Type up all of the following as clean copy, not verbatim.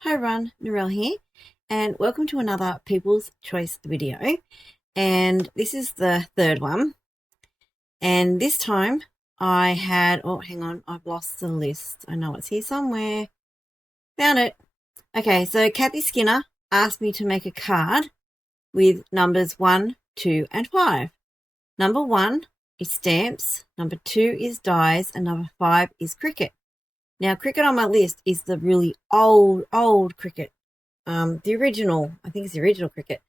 Hi everyone, Narelle here, and welcome to another People's Choice video. And this is the third one. And this time I had, oh, hang on, I've lost the list. I know it's here somewhere. Found it. Okay, so Kathy Skinner asked me to make a card with numbers 1, 2, and 5. Number 1 is stamps, number 2 is dies, and number 5 is cricket. Now, cricket on my list is the really old cricket. The original, I think it's the original cricket.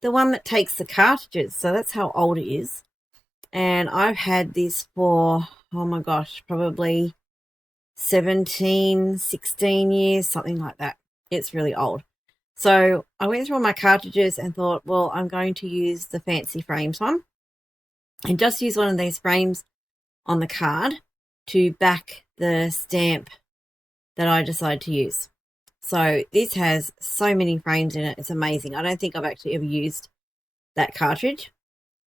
The one that takes the cartridges, so that's how old it is. And I've had this for, oh my gosh, probably 17, 16 years, something like that. It's really old. So I went through all my cartridges and thought, well, I'm going to use the fancy frames one and just use one of these frames on the card to back the stamp that I decided to use. So this has so many frames in it. It's amazing. I don't think I've actually ever used that cartridge.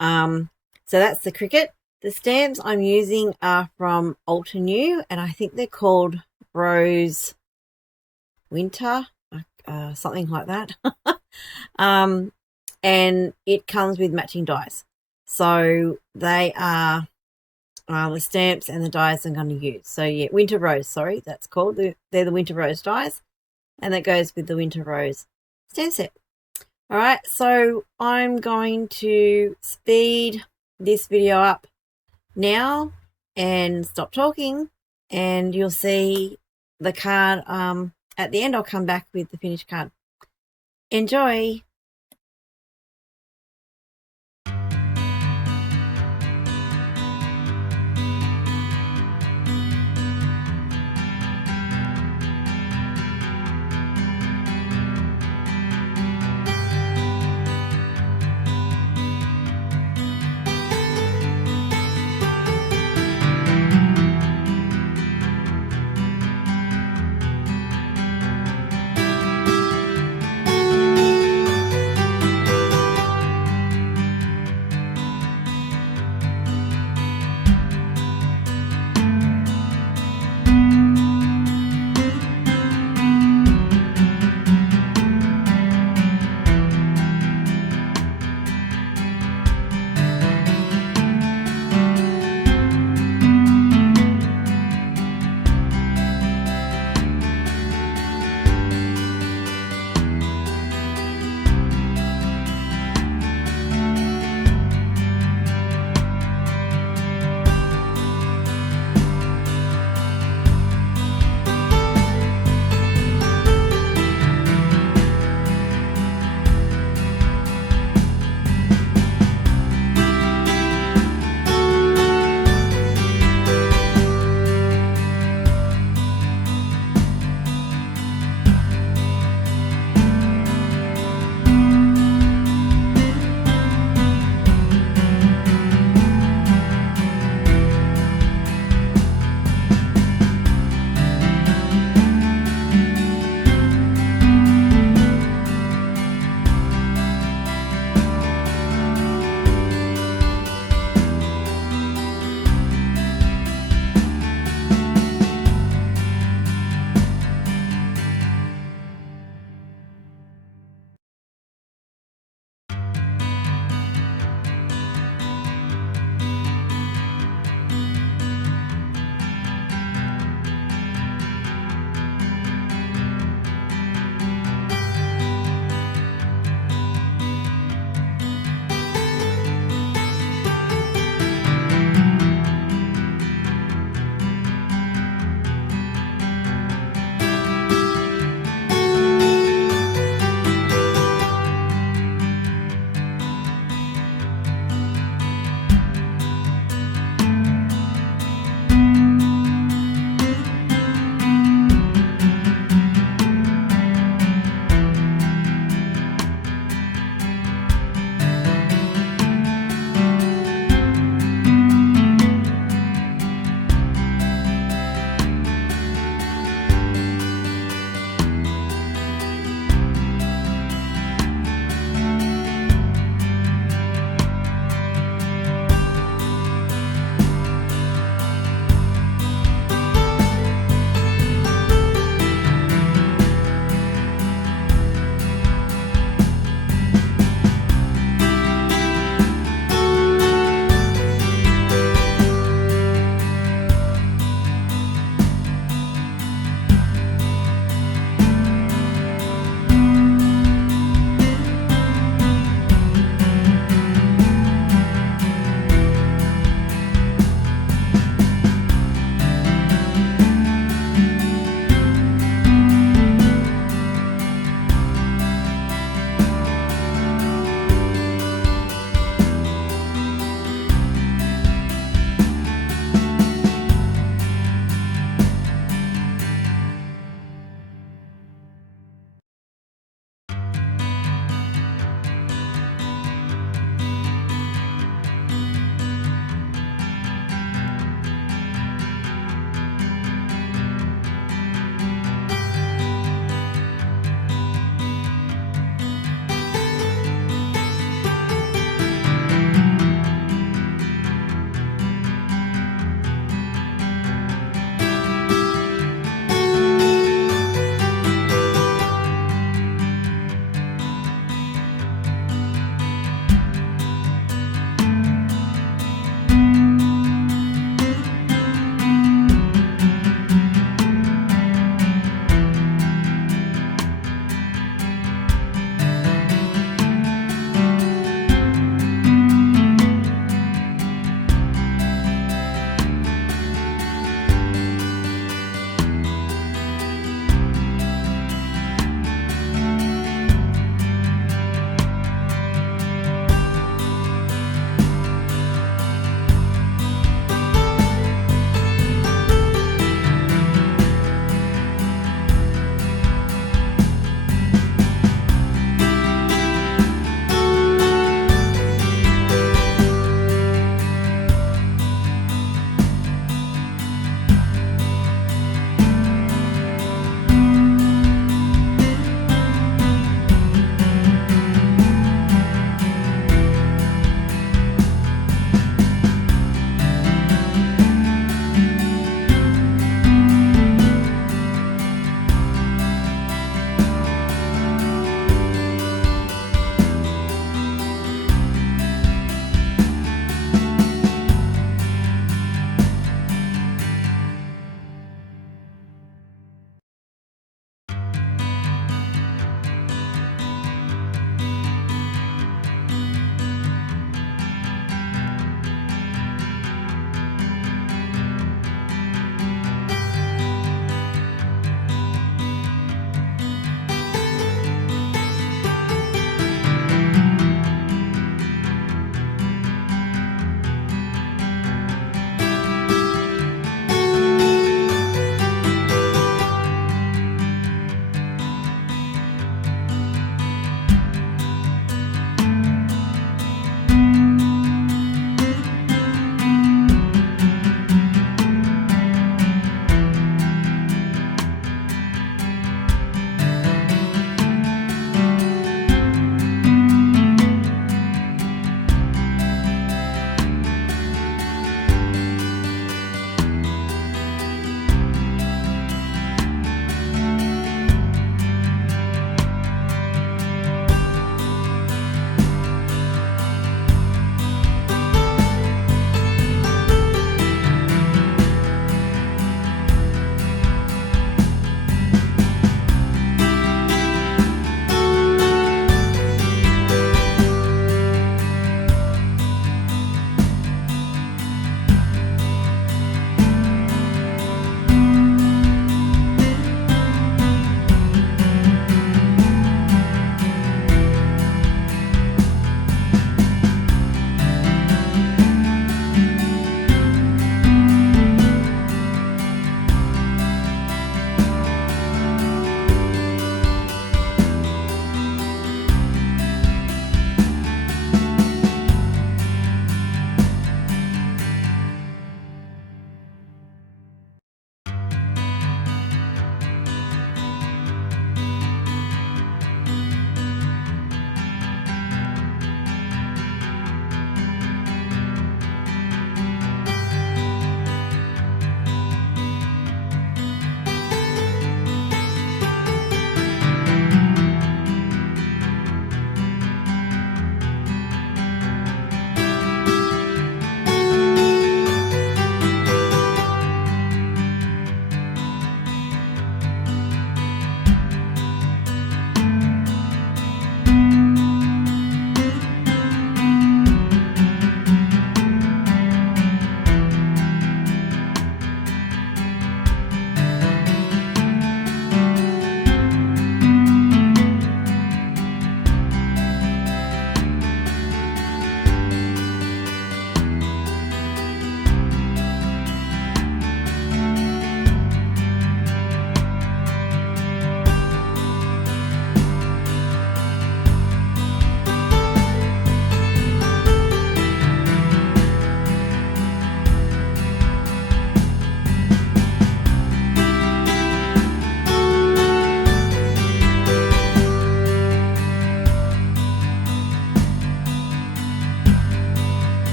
So that's the cricket. The stamps I'm using are from Alter New, and I think they're called Rose Winter, something like that. And it comes with matching dies. So they are the stamps and the dies I'm going to use. So yeah, Winter Rose, sorry, that's called. They're the Winter Rose dies, and that goes with the Winter Rose stamp set. All right, so I'm going to speed this video up now and stop talking, and you'll see the card. At the end, I'll come back with the finished card. Enjoy.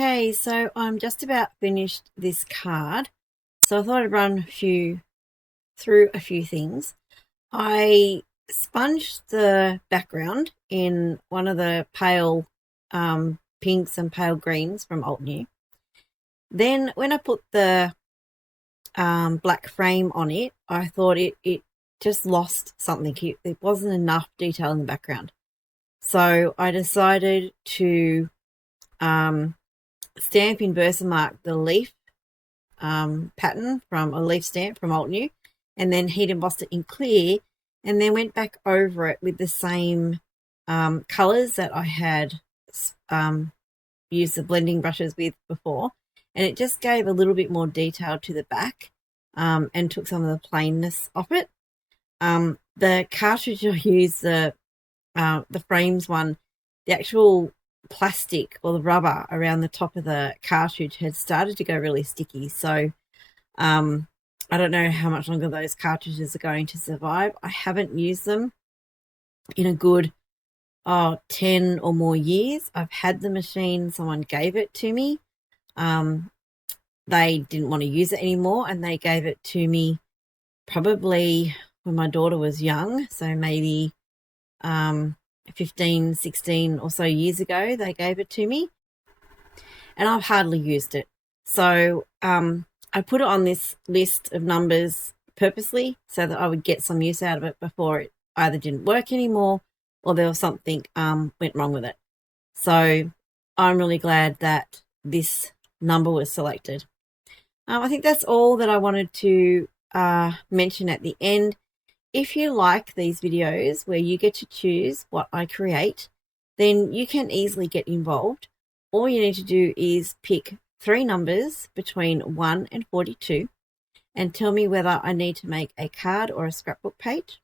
Okay, so I'm just about finished this card. So I thought I'd run through a few things. I sponged the background in one of the pale pinks and pale greens from Alt New. Then when I put the black frame on it, I thought it just lost something. It wasn't enough detail in the background. So I decided to stamp in Versamark the leaf pattern from a leaf stamp from Alt New, and then heat embossed it in clear, and then went back over it with the same colours that I had used the blending brushes with before, and it just gave a little bit more detail to the back and took some of the plainness off it. The cartridge I used, the frames one, the actual plastic or the rubber around the top of the cartridge had started to go really sticky. So I don't know how much longer those cartridges are going to survive. I haven't used them in a good 10 or more years. I've had the machine, someone gave it to me. They didn't want to use it anymore, and they gave it to me probably when my daughter was young, so maybe 15, 16 or so years ago they gave it to me, and I've hardly used it. So I put it on this list of numbers purposely so that I would get some use out of it before it either didn't work anymore or there was something went wrong with it. So I'm really glad that this number was selected. I think that's all that I wanted to mention at the end. If you like these videos where you get to choose what I create, then you can easily get involved. All you need to do is pick 3 numbers between 1 and 42 and tell me whether I need to make a card or a scrapbook page.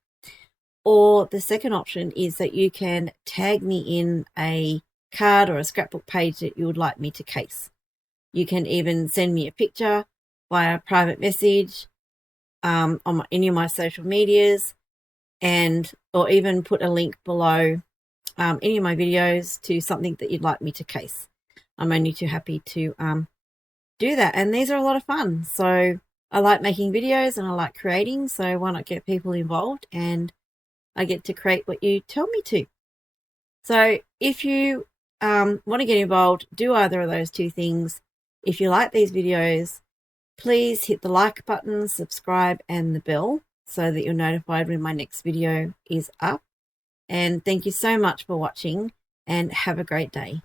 Or the second option is that you can tag me in a card or a scrapbook page that you would like me to case. You can even send me a picture via private message on any of my social medias, or even put a link below any of my videos to something that you'd like me to case. I'm only too happy to do that, and these are a lot of fun. So I like making videos and I like creating, so why not get people involved, and I get to create what you tell me to. So if you want to get involved, do either of those 2 things. If you like these videos, please hit the like button, subscribe, and the bell so that you're notified when my next video is up. And thank you so much for watching, and have a great day.